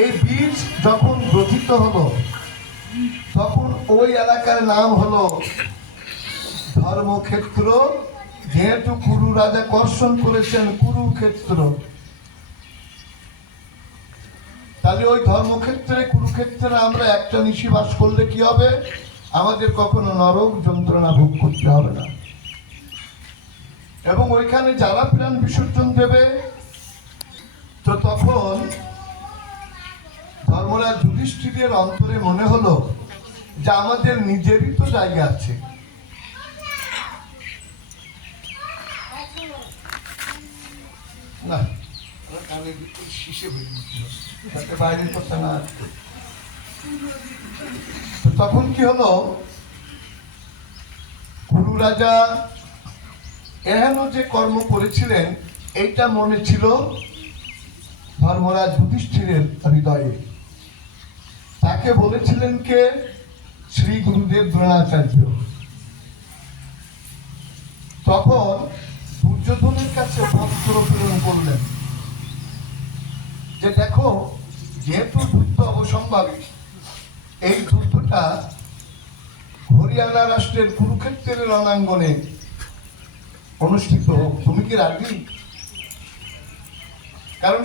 এই বীজ যখন গ্রথিত হলো তখন ওই এলাকার নাম হলো ধর্মক্ষেত্র, যেহেতু কুরু রাজা কর্ষণ করেছেন কুরুক্ষেত্র। তাহলে ওই ধর্মক্ষেত্রে কুরুক্ষেত্রে আমরা একটা নিশি বাস করলে কি হবে? আমাদের কখনো নরক যন্ত্রণা ভোগ করতে হবে না। এবং ওইখানে যারা প্রাণ বিসর্জন দেবে, তো তখন ধর্মরাজ যুধিষ্ঠিরের অন্তরে মনে হলো যে আমাদের নিজেরই তো জায়গা আছে। না, বাইরে করতে না। তখন কি হলো, কুরু রাজা এহেন যে কর্ম করেছিলেন এইটা মনে ছিল ধর্মরাজ যুধিষ্ঠিরের হৃদয়ে। তাকে বলেছিলেন কে? শ্রী গুরুদেব দ্রোণাচার্য। তখন দুর্যোধনের কাছে পত্র প্রেরণ করলেন যে দেখো, যেহেতু যুদ্ধ অবসম্ভাবী, এই যুদ্ধটা হরিয়ানা রাষ্ট্রের কুরুক্ষেত্রের রণাঙ্গনে অনুষ্ঠিত হোক, তুমি কি রাজি? কারণ